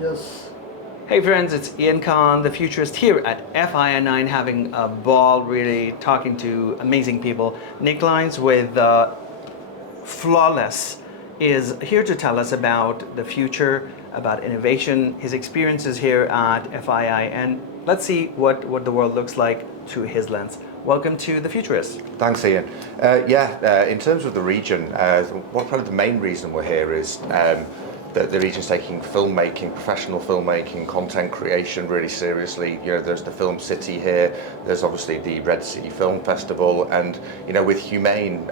Yes. Hey friends, it's Ian Khan, the Futurist, here at FII having a ball, really talking to amazing people. Nick Lynes with Flawless is here to tell us about the future, about innovation, his experiences here at FII, and let's see what the world looks like through his lens. Welcome to the Futurist. Thanks, Ian. In terms of the region, one kind of the main reason we're here is that the region's taking filmmaking, professional filmmaking, content creation really seriously. You know, there's the Film City here. There's obviously the Red City Film Festival, and with Humane,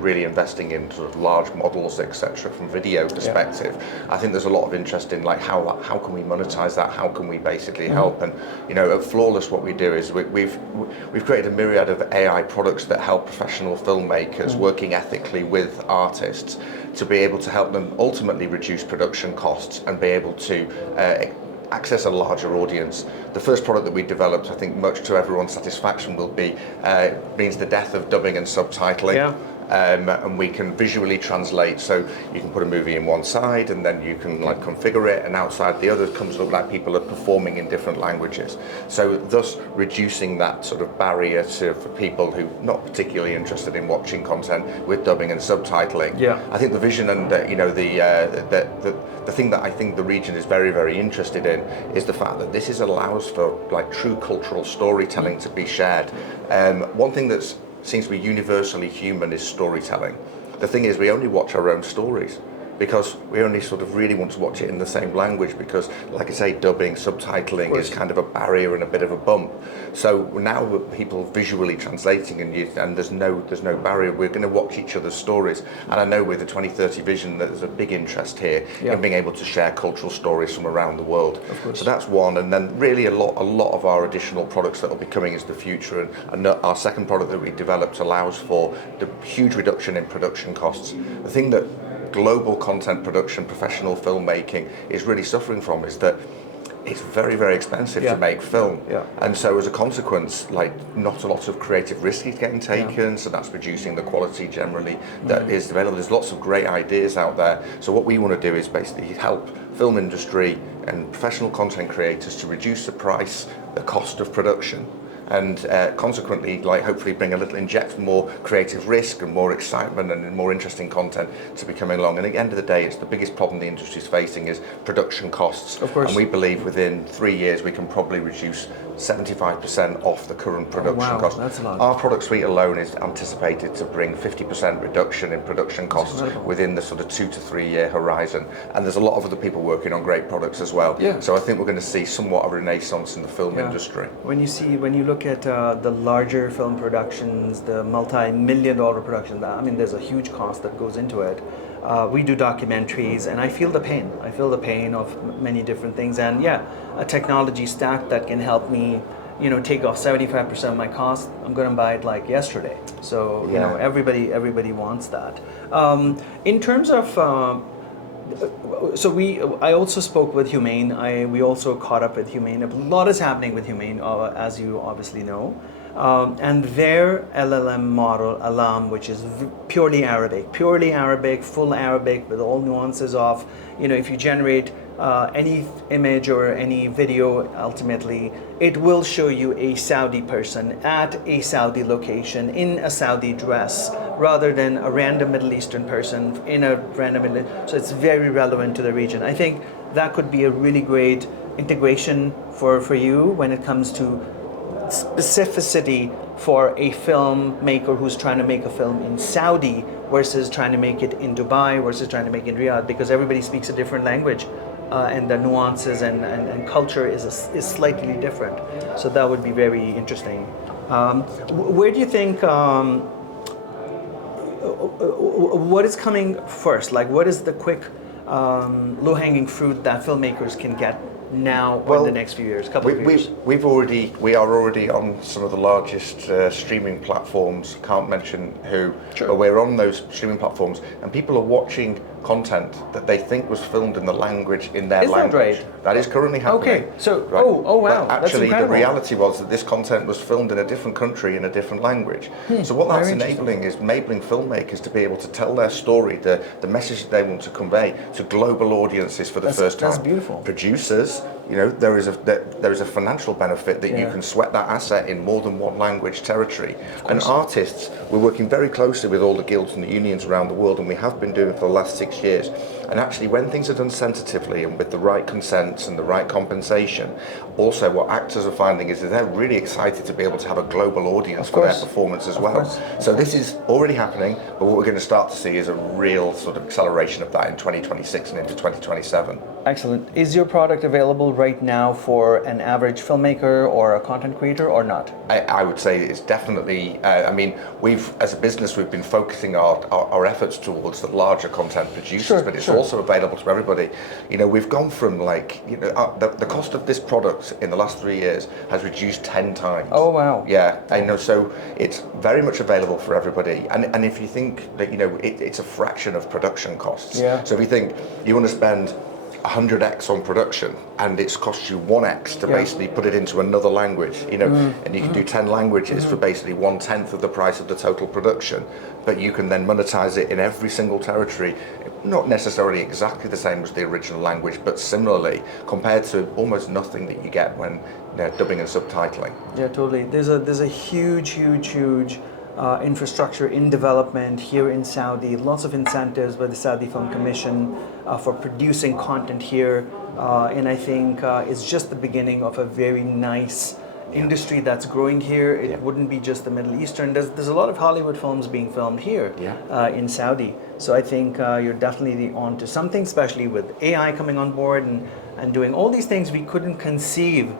really investing in sort of large models, etc. From video perspective. I think there's a lot of interest in like how can we monetize that? How can we basically help? And at Flawless, what we do is we've created a myriad of AI products that help professional filmmakers working ethically with artists to be able to help them ultimately reduce production costs and be able to access a larger audience. The first product that we developed, I think much to everyone's satisfaction, will be means the death of dubbing and subtitling. Yeah. And we can visually translate, so you can put a movie in one side and then you can like configure it, and outside the other comes up like people are performing in different languages. So thus reducing that sort of barrier for people who are not particularly interested in watching content with dubbing and subtitling. Yeah. I think the vision and the thing that I think the region is very, very interested in is the fact that this allows for like true cultural storytelling to be shared. One thing that seems to be universally human is storytelling. The thing is, we only watch our own stories because we only sort of really want to watch it in the same language, because like I say, dubbing, subtitling is kind of a barrier and a bit of a bump. So now with people visually translating and there's no barrier, we're going to watch each other's stories. And I know with the 2030 vision that there's a big interest here in being able to share cultural stories from around the world. So that's one, and then really a lot of our additional products that will be coming is the future, and our second product that we developed allows for the huge reduction in production costs. The thing that global content production, professional filmmaking is really suffering from is that it's very, very expensive to make film. And so as a consequence, like not a lot of creative risk is getting taken, so that's reducing the quality generally that is available. There's lots of great ideas out there. So what we want to do is basically help film industry and professional content creators to reduce the price, the cost of production, and consequently, like hopefully inject more creative risk and more excitement and more interesting content to be coming along. And at the end of the day, it's the biggest problem the industry is facing is production costs. Of course. And we believe within 3 years we can probably reduce 75% off the current production cost. That's a lot. Our product suite alone is anticipated to bring 50% reduction in production costs within the sort of 2 to 3 year horizon. And there's a lot of other people working on great products as well. So I think we're going to see somewhat of a renaissance in the film industry. When you look at the larger film productions, the multi-million-dollar productions, I mean, there's a huge cost that goes into it. We do documentaries, and I feel the pain. I feel the pain of many different things, and a technology stack that can help me, take off 75% of my cost. I'm going to buy it like yesterday. So everybody wants that. In terms of I also spoke with Humane. We also caught up with Humane. A lot is happening with Humane, as you obviously know. And their LLM model, Alam, which is purely Arabic, full Arabic, with all nuances of, if you generate any image or any video, ultimately, it will show you a Saudi person at a Saudi location in a Saudi dress, rather than a random Middle Eastern person in a random Middle Eastern. So it's very relevant to the region. I think that could be a really great integration for you when it comes to specificity for a filmmaker who's trying to make a film in Saudi versus trying to make it in Dubai versus trying to make it in Riyadh, because everybody speaks a different language. And the nuances and culture is slightly different. So that would be very interesting. Where do you think, what is coming first? Like, what is the quick low-hanging fruit that filmmakers can get now or in the next few years, couple of years? We are already on some of the largest streaming platforms. Can't mention who, but we're on those streaming platforms, and people are watching content that they think was filmed in the language in their Is that language. right? That is currently happening. Okay, so, Right. oh wow, But that's actually, the incredible. reality was that this content was filmed in a different country in a different language. So what that's very interesting. enabling is enabling filmmakers to be able to tell their story, the message that they want to convey to global audiences for the first time. That's beautiful. Producers, there is a financial benefit that you can sweat that asset in more than one language territory. And artists, we're working very closely with all the guilds and the unions around the world, and we have been doing for the last 6 years. And actually, when things are done sensitively and with the right consents and the right compensation, also what actors are finding is that they're really excited to be able to have a global audience for their performance as well. So this is already happening, but what we're going to start to see is a real sort of acceleration of that in 2026 and into 2027. Excellent. Is your product available right now for an average filmmaker or a content creator or not? I would say it's definitely, as a business, we've been focusing our efforts towards the larger content producers, but it's also available to everybody. We've gone from the cost of this product in the last 3 years has reduced 10 times. Oh, wow. Yeah, I know. So it's very much available for everybody. And if you think that, it's a fraction of production costs. Yeah. So if you think you want to spend 100x on production and it's cost you 1x to basically put it into another language, and you can do 10 languages for basically 1/10 of the price of the total production, but you can then monetize it in every single territory, not necessarily exactly the same as the original language, but similarly compared to almost nothing that you get when dubbing and subtitling. Yeah, totally. There's a huge infrastructure in development here in Saudi. Lots of incentives by the Saudi Film Commission for producing content here, and I think it's just the beginning of a very nice industry that's growing here. It wouldn't be just the Middle Eastern. There's a lot of Hollywood films being filmed here in Saudi. So I think you're definitely on to something, especially with AI coming on board and doing all these things we couldn't conceive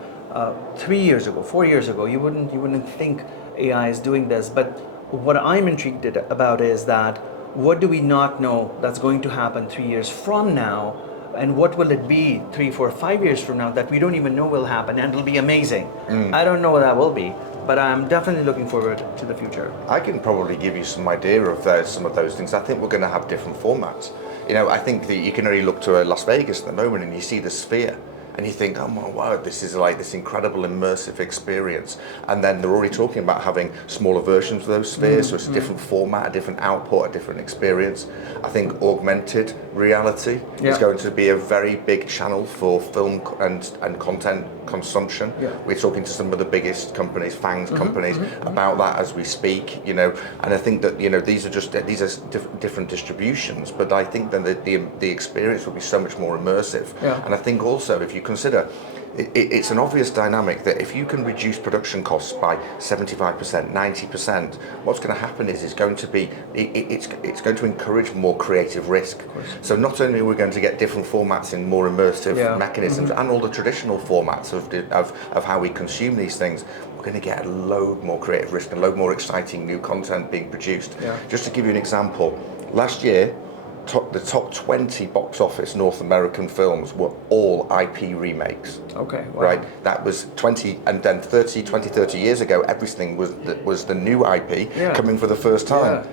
3 years ago, 4 years ago. You wouldn't think AI is doing this. But what I'm intrigued about is that what do we not know that's going to happen 3 years from now? And what will it be 3, 4, 5 years from now that we don't even know will happen, and it'll be amazing. I don't know what that will be, but I'm definitely looking forward to the future. I can probably give you some idea of some of those things. I think we're going to have different formats. I think that you can only look to Las Vegas at the moment and you see the Sphere. And you think, oh my word, this is like this incredible immersive experience. And then they're already talking about having smaller versions of those spheres, so it's a different format, a different output, a different experience. I think augmented reality is going to be a very big channel for film and content consumption. We're talking to some of the biggest companies, FANG companies, about that as we speak. And I think that these are different distributions, but I think that the experience will be so much more immersive. And I think also if you consider it's an obvious dynamic that if you can reduce production costs by 75%, 90%, what's going to happen is it's going to encourage more creative risk. So not only are we going to get different formats in more immersive mechanisms and all the traditional formats of how we consume these things, we're going to get a load more creative risk and a load more exciting new content being produced. Just to give you an example, last year the top 20 box office North American films were all IP remakes. Okay, wow. Right? That was 20, and then 30 years ago, everything was the new IP coming for the first time.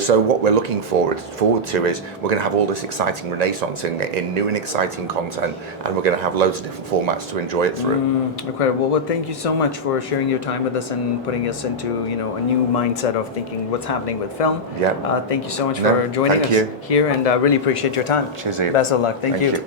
So what we're looking forward to is we're going to have all this exciting renaissance in new and exciting content, and we're going to have loads of different formats to enjoy it through. Incredible. Well, thank you so much for sharing your time with us and putting us into a new mindset of thinking what's happening with film. Thank you so much for joining us here, and I really appreciate your time. Cheers, Ian. Best of luck. Thank you.